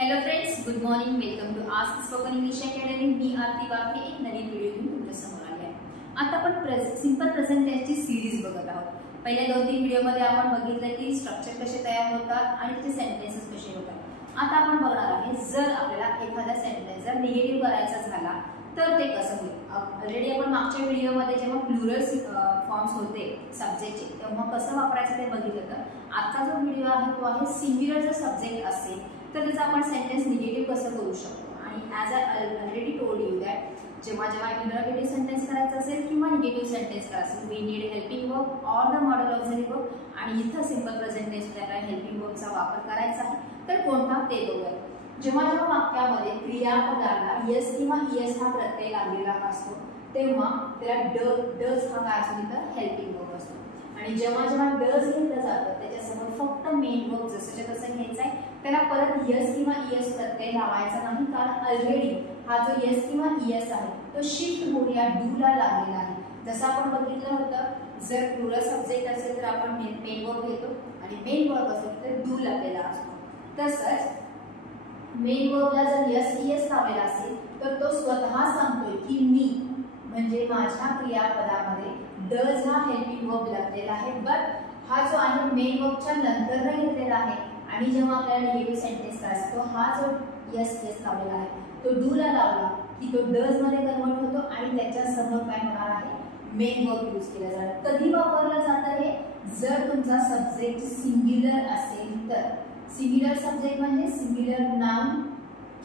Hello friends, good morning. Welcome to Ask Spoken English Academy. मी आरती वाघे एक नवीन video घेऊन तुमच्या समोर आले आहे. आता आपण सिंपल प्रेझेंट टेन्सची सीरीज बघत आहोत. पहिल्या 2-3 व्हिडिओमध्ये आपण बघितलं की स्ट्रक्चर कसे तयार होतात आणि त्याचे सेंटेन्सेस कसे होतात. आता आपण बघणार आहे जर आपल्याला एखादा सेंटेन्स जर निगेटिव्ह करायचा झाला तर ते कसं होईल. ऑलरेडी आपण मागच्या व्हिडिओमध्ये जेव्हा प्लुरल फॉर्म्स होते सब्जेक्टचे तेव्हा कसं वापरायचं ते बघितलं. तर आजचा जो व्हिडिओ आहे तो आहे सिंग्युलर जर सब्जेक्ट असेल तर त्याचा आपण सेंटेन्स निगेटिव्ह कसं करू शकतो. आणि as I already told you that जेव्हा इंटरोगेटिव्ह सेंटेन्स करायचं असेल किंवा निगेटिव्ह सेंटेन्स करायचं असेल we need helping verb or the modal auxiliary verb. आणि इथं सिंपल प्रेझेंट टेन्समध्ये आपल्याला हेल्पिंग वर्बचा वापर करायचा आहे. तर कोणता ते बघूया. जेव्हा वाक्यामध्ये क्रियापदाला यस किंवा इएस हा प्रत्यय लागलेला असतो तेव्हा त्याला डज हा काय असतो तिथं हेल्पिंग वर्ब असतो. आणि जेव्हा डज घेतलं जातं त्याच्यासमोर फक्त मेन वर्ब जसंच्या तसं घ्यायचं आहे. त्याला परत यस किंवा इएस प्रत्यय लावायचा नाही कारण ऑलरेडी हा जो यस किंवा इएस आहे तो शिफ्ट होऊन या डू ला लागलेला आहे. जसं आपण बघितलं होतं जर प्लुरल सब्जेक्ट असेल तर आपण मेन वर्ब घेतो आणि मेन वर्ब असेल तर डू लागलेला असतो. तसंच मेन वर्बला जर यस इएस लावलेला असेल तर तो स्वतः सांगतोय की मी म्हणजे माझ्या क्रियापदामध्ये डज हा हेल्पिंग वर्ब लागलेला आहे. बट हा जो आहे मेन वर्बच्या नंतर न घेतलेला आहे. आणि जेव्हा आपल्याला निगेटिव्ह सेंटेन्स करायचा तो हा जो यस इएस लावलेला आहे तो डू ला लावला की तो डज मध्ये कन्वर्ट होतो आणि त्याच्या समोर काय होणार आहे मेन वर्ब यूज केला जाणार. कधी वापरलं जातं हे जर तुमचा सब्जेक्ट सिंग्युलर असेल तर. सिंग्युलर सब्जेक्ट म्हणजे सिंग्युलर नाउन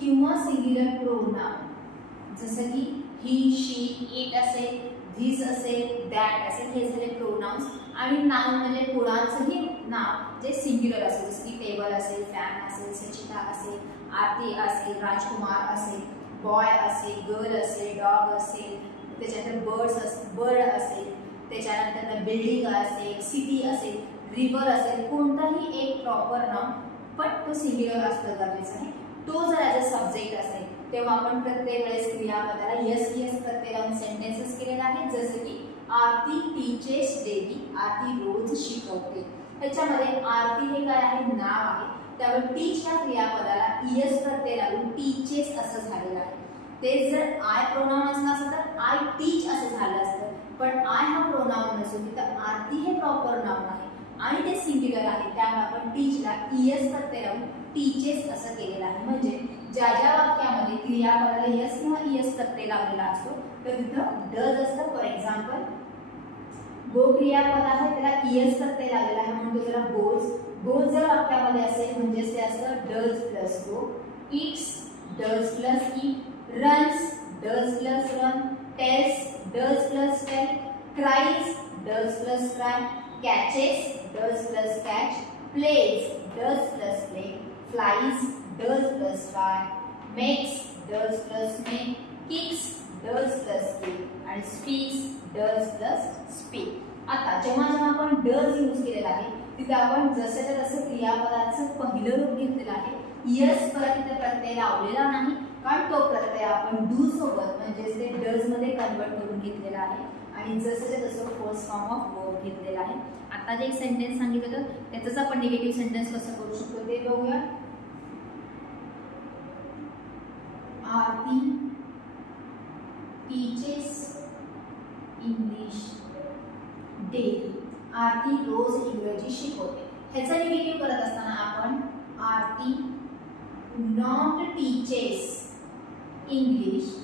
किंवा सिंग्युलर प्रोनाउन जसं की ही शी इट असेल धिस असेल दॅट असेल हे झाले प्रोनाउन्स. आणि नाउन म्हणजे कोणाचंही नाव जे सिंग्युलर असेल जसं की टेबल असेल फॅन असेल सचिता असेल आरती असेल राजकुमार असेल बॉय असेल गर्ल असेल डॉग असेल त्याच्यानंतर बर्ड असेल त्याच्यानंतर बिल्डिंग असेल सिटी असेल रिव्हर असेल कोणताही एक प्रॉपर नाव पण तो सिंग्युलर असणं गरजेचं आहे. तो जर ॲज अ सब्जेक्ट असेल तेव्हा आपण प्रत्येक वेळेस क्रियापदाला यस इएस प्रत्यय लावून सेंटेन्सेस केलेले आहेत. जसं की आरती टीचेस डेली आरती रोज शिकवते. त्याच्यामध्ये आरती हे काय आहे नाव आहे त्यावर टीच या क्रियापदाला इएस प्रत्यय लावून टीचेस असं झालेलं आहे. ते जर आय प्रोनाउन असलं असतं तर आय टीच असं झालं असतं. पण आय हा प्रोनाउन नसून तिथं आरती हे प्रॉपर नाउन आहे आणि ते सिंग्युलर आहे त्यामुळे आपण टीचला इएस प्रत्यय लावून टीचेस असं केलेलं आहे. म्हणजे ज्या वाक्यामध्ये क्रियापदाला यस किंवा इएस प्रत्यय लावलेला असतो तर तिथं डज असतं. फॉर एक्झाम्पल गो क्रियापद आहे त्याला इएस प्रत्यय लावलेला आहे म्हणून तो त्याला गोज. गोज जर वाक्यामध्ये असेल म्हणजे ते असतं does plus go. Eats does plus eat. Runs does plus run. Tells does plus tell. Cries does plus cry. Catches does plus catch. Plays does plus play. Flies does plus fly. Makes does plus make. Kicks does plus kick आणि speaks does plus speak. आता जेव्हा आपण does use केलेला आहे तिथे आपण जसं तसं क्रियापदाचं पहिलं रूप घेतलेलं आहे. यस परत तिथे प्रत्यय लावलेला नाही कारण तो प्रत्यय आपण डू सोबत म्हणजे ते डज मध्ये कन्वर्ट करून घेतलेला आहे आणि जसं तसं फर्स्ट फॉर्म ऑफ वर्ब घेतलेला आहे. आता जे एक सेंटेन्स सांगितलं त्याचंच आपण निगेटिव्ह सेंटेन्स कसं करू शकतो ते बघूया. आरती टीचेस इंग्लिश डेली आरती रोज इंग्रजी शिकवते. ह्याचा निगेटिव्ह करत असताना आपण आरती नॉट टीचेस इंग्लिश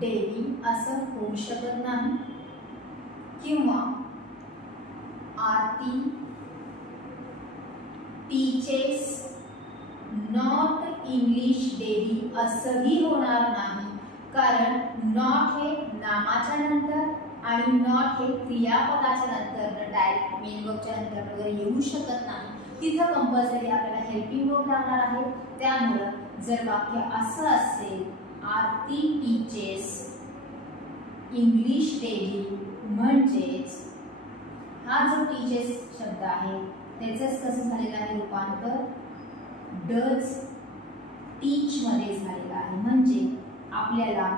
डेली असं होऊ शकत नाही किंवा आरती टीचेस नॉट इंग्लिश डेली असंही होणार नाही कारण नॉट हे नामाच्या नंतर आणि नॉट हे क्रियापदाच्या नंतर डायरेक्ट मेन वर्बच्या नंतर वगैरे येऊ शकत नाही. तिथं कंपल्सरी आपल्याला हेल्पिंग वर्ब लागणार आहे. त्यामुळं जर वाक्य असं असेल आरती टीचेस इंग्लिश डेली म्हणजेच हा जो टीचेस शब्द आहे त्याचंच कसं झालेलं आहे रूपांतर डज टीच मध्ये झालेलं आहे. म्हणजे आपल्याला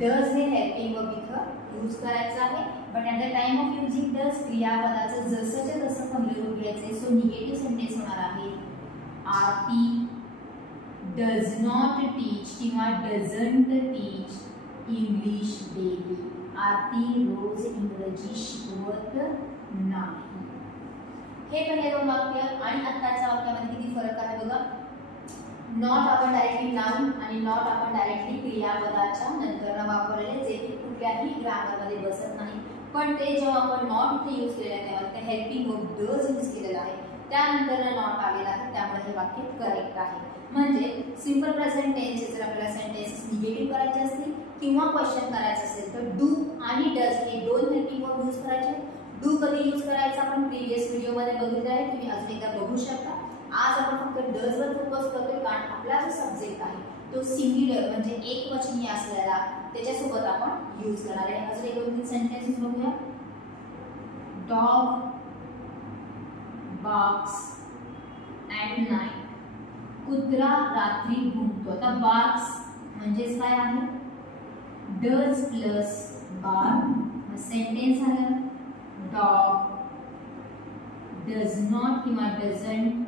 डज हे हेल्पिंग वर्ब इथं यूज करायचं आहे. But at the time of using does क्रियापदाचं जसंच्या तसं पहिलं रूप घ्यायचं आहे. सो निगेटिव्ह सेंटेन्स होणार आहे आरती डज नॉट टीच किंवा doesn't teach English daily. Aarti रोज इंग्रजी शिकवत नाही. हे पहिले दोन वाक्य आणि आत्ताच्या वाक्यामध्ये किती फरक आहे बघा. नॉट आपण डायरेक्टली नाउन आणि नॉट आपण डायरेक्टली क्रियापदाच्या नंतर वापरलेले जे कुठल्याही ग्रामर मध्ये बसत नाही. पण ते जेव्हा आपण नॉट इथे यूज केलेलं आहे तेव्हा ते हेल्पिंग वर्ब डज यूज केलेलं आहे, त्यानंतर नॉट आलेला आहे, त्यामुळे हे वाक्य करेक्ट आहे. म्हणजे सिंपल प्रेझेंट टेन्स जर आपल्याला सेंटेन्सेस निगेटिव्ह करायचे असतील किंवा क्वेश्चन करायचं असेल तर डू आणि डज हे दोन हेल्पिंग वर्ब यूज करायचे. डू कधी यूज करायचा आपण प्रीवियस व्हिडिओ मध्ये बघितलं आहे, तुम्ही अजून एकदा बघू शकता. आज आपण फक्त डज वर फोकस करतोय कारण आपला जो सब्जेक्ट आहे तो सिंग्युलर म्हणजे एकवचनी असलेला त्याच्यासोबत आपण यूज करणार आहे. अजून एक दोन सेंटेन्सेस बघूया. Dog barks at night. कुत्रा रात्री भुंकतो. आता बार्क्स म्हणजेच काय आहे, डज प्लस बार्क. सेंटेन्स आला डॉग डज नॉट किंवा डझंट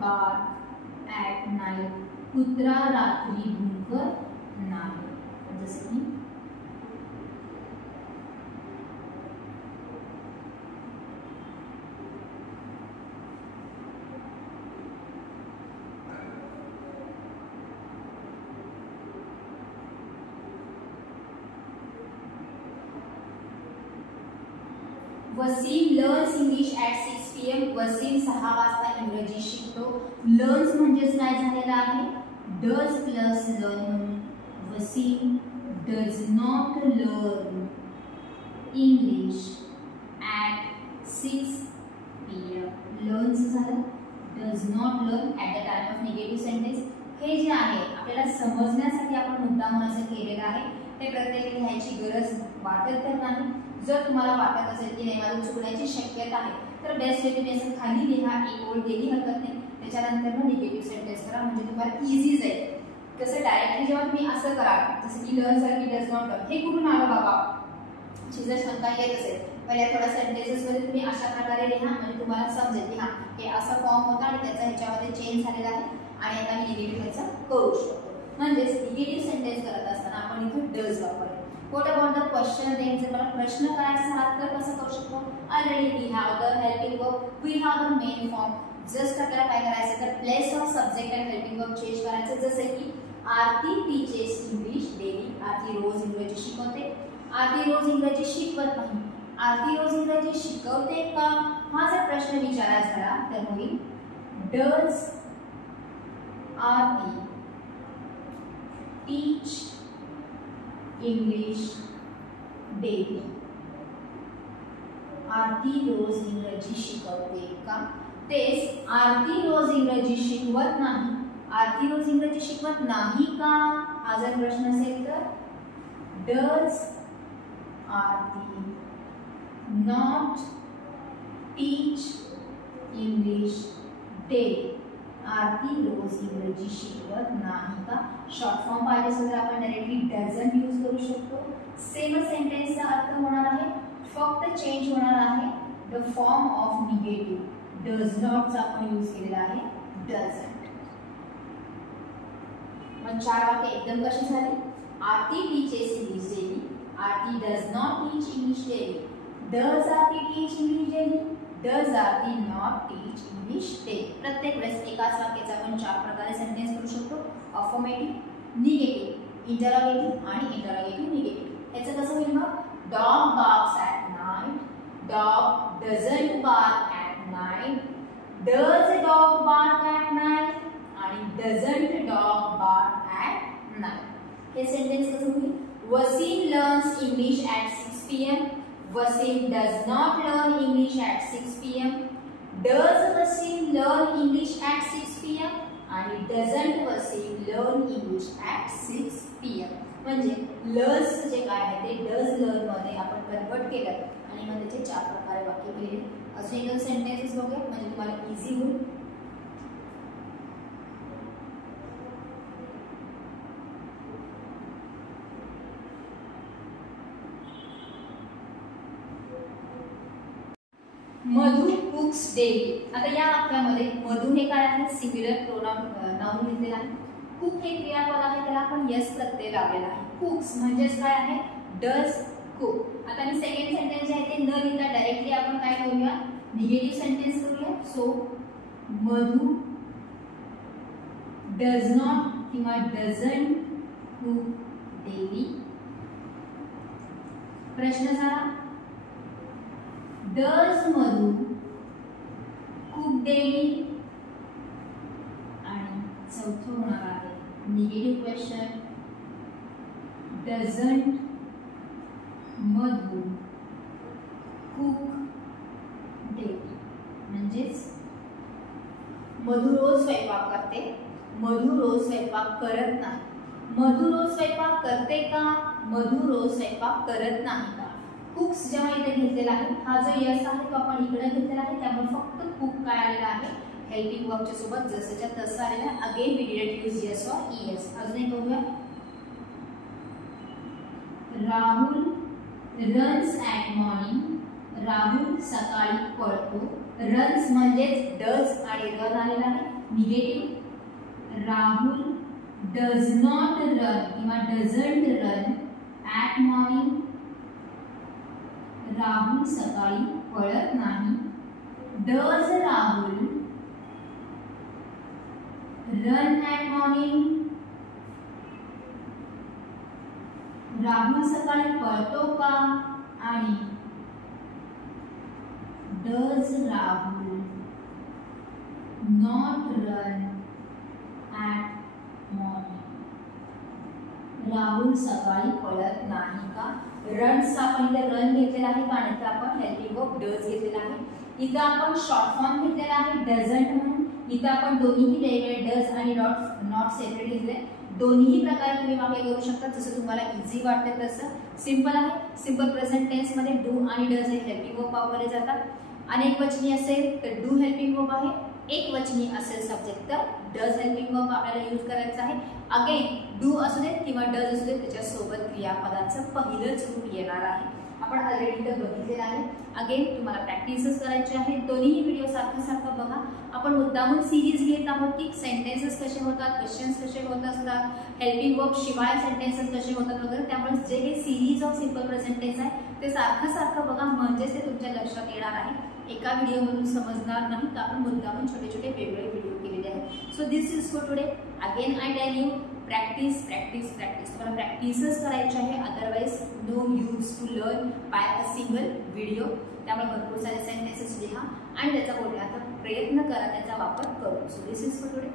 बार्क ॲट नाईट. कुत्रा रात्री भुंकत नाही. जसं की Wasim learns English at 6 PM. Wasim 6 वाजता इंग्रजी शिकतो. लर्न्स म्हणजेच काय झालेला आहे, डज प्लस लर्न म्हणून Wasim does not learn English at 6 PM. Learns झालं, does not learn at the time of negative sentence. हे जे आहे आपल्याला समजण्यासाठी आपण मुद्दाम असं केलेलं आहे, ते प्रत्येक लिहायची गरज वाटत तर नाही. जर तुम्हाला वाटत असेल की नाही माझं चुकण्याची शक्यता आहे तर बेस्ट वे तुम्ही असं खाली लिहा, एक ओळ गेली हरकत नाही, त्याच्यानंतर निगेटिव्ह सेंटेन्स करा म्हणजे तुम्हाला इझी जाईल. कसं डायरेक्टली जेव्हा तुम्ही असं कराल जसं की लर्न झालं की डज नॉट लर्न, हे कुठून आलं बाबा ची जर शंका येत असेल पहिल्या थोड्या सेंटेन्सेस मध्ये तुम्ही अशा प्रकारे लिहा म्हणजे तुम्हाला समजेल की हा हे असं फॉर्म होता आणि त्याचा ह्याच्यामध्ये चेंज झालेला आहे आणि आता मी निगेटिव्ह ह्याचा करू शकतो. म्हणजेच निगेटिव्ह सेंटेन्स करत असताना आपण इथे डज वापरतो. What about the question? then जर मला प्रश्न करायचा झाला तर कसं करू शकतो. Already we have the helping verb, we have the main form. Just आपल्याला काय करायचं तर प्लेस ऑफ सब्जेक्ट आणि हेल्पिंग वर्ब चेंज करायचं. जसे की आरती टीचेस इंग्लिश डेली. आरती रोज इंग्रजी शिकवते. आरती रोज इंग्रजी शिकवत नाही. आरती रोज इंग्रजी शिकवते का हा जर प्रश्न विचारायचा झाला तर होईल does Aarti teach English daily. Aarti रोज इंग्रजी शिकवते का. तेच आरती रोज इंग्रजी शिकवत नाही. आरती रोज इंग्रजी शिकवत नाही का हा जर प्रश्न असेल तर does Aarti not teach English daily. Aarti रोज इंग्रजी शिकवत नाही का. शॉर्ट फॉर्म पाहिजे असेल तर आपण डायरेक्टली डझंट यूज करू शकतो. सेम सेंटेन्सचा अर्थ होणार आहे, फक्त चेंज होणार आहे the form of negative. Does नॉटचा आपण यूज केलेला आहे डझंट. मग चार वाक्य एकदम कशी झाली. Aarti teaches English daily. Aarti does not teach English daily. Does Aarti teach English daily. Does Aarti not teach English daily. प्रत्येक वेळेस एकाच वाक्याचा आपण चार प्रकारे सेंटेन्स करू शकतो. अफर्मेटिव्ह, निगेटिव्ह, इंटरोगेटिव्ह आणि इंटरोगेटिव्ह निगेटिव्ह. याचं कसं होईल मग dog barks at night. Dog doesn't bark at night. Does dog bark at night आणि doesn't dog bark at night. हे सेंटेन्स कसं होईल. Wasim learns English at 6 PM. Wasim does not learn English at 6 PM. Does Wasim learn English at 6 PM? आणि doesn't Wasim learn English at 6 PM? म्हणजे learns जे काय आहे ते does learn मध्ये आपण कन्वर्ट केलं आणि मग त्याचे चार प्रकारे वाक्य केले. अजून एक दोन सेंटेन्सेस बघूया म्हणजे तुम्हाला इझी होईल. मधु कुक्स डेली। आता या वाक्यामध्ये मधू हे काय आहे, सिंग्युलर प्रोनाउन नाउन घेतलेला आहे। कुक हे क्रियापद आहे, त्याला आपण यस प्रत्यय लावलेला आहे। कुक्स म्हणजेच काय आहे, डज कुक। आता मी सेकंड सेंटेन्स जे आहे ते न लिहिता डायरेक्टली आपण काय करूया, निगेटिव्ह सेंटेन्स करूया। सो मधू डज नॉट किंवा डझंट कुक डेली। प्रश्न झाला, डज मधू कुक डेली, आणि चौथं होणार आहे negative question, doesn't Madhu cook daily. म्हणजेच मधू रोज स्वयंपाक करते, मधू रोज स्वयंपाक करत नाही। मधू रोज स्वयंपाक करते का, मधू रोज स्वयंपाक करत नाही का। कुक्स जेव्हा इथे घेतलेला आहे, हा जो यस आहे तो आपण इकडे घेतलेला आहे, त्यामुळे फक्त कुक काय आलेला आहे, हेल्पिंग वर्बच्या सोबत जसंच्या तसं आलेला आहे। Again we didn't use yes और ईएस। अजून एक बघूया, Rahul runs at morning. Rahul सकाळी पळतो। रन्स म्हणजेच डज आणि रन आलेला आहे, negative. Rahul does not run किंवा doesn't run at morning. Rahul सकाळी पळत नाही। Does Rahul run at morning. Rahul सकाळी पळतो का, आणि does Rahul not run at morning. Rahul सकाळी पळत नाही का। रन्स आपण इथे रन घेतलेला आहे, कारण इथे आपण हेल्पिंग वर्ब डज घेतलेला आहे। इथे आपण शॉर्ट फॉर्म घेतलेला आहे डझंट म्हणून। इथे आपण दोन्हीही वेगवेगळे डज आणि नॉट सेपरेट घेतले। दोन्ही प्रकारे तुम्ही वाक्य करू शकता, जसं तुम्हाला इझी वाटते तसं। सिंपल आहे, सिंपल प्रेझेंट टेन्स मध्ये डू आणि डज हे हेल्पिंग वर्ब वापरले जातात। अनेक वचनी असेल तर डू हेल्पिंग वर्ब आहे, एक वचनी असेल सब्जेक्ट तर डज हेल्पिंग वर्ब आपल्याला यूज करायचं आहे। अगेन डू असू देत किंवा डज असू देत, त्याच्यासोबत क्रियापदाचं पहिलंच रूप येणार आहे। आपण ऑलरेडी इथं बघितलेलं आहे। अगेन तुम्हाला प्रॅक्टिसेस करायचे आहेत, दोन्ही व्हिडिओ सारखं बघा। आपण मुद्दामून सिरीज घेत आहोत की सेंटेन्सेस कसे होतात, क्वेश्चन्स कसे होत असतात, हेल्पिंग वर्ब शिवाय सेंटेन्सेस कसे होतात वगैरे। त्यामुळे जे हे series of simple present tense आहे ते सारखं बघा, म्हणजेच ते तुमच्या लक्षात येणार आहे। एका व्हिडिओमधून समजणार नाही, तर आपण मुद्दामून छोटे वेगळे व्हिडिओ केलेले आहेत। So this is for today. Again I tell you, practice practice practice. तुम्हाला प्रॅक्टिसच करायचे आहे, otherwise no use to learn by a single video. त्यामुळे भरपूर सारे सेंटेन्सेस लिहा आणि त्याचा बोलण्याचा प्रयत्न करा, त्याचा वापर करू। So this is for today.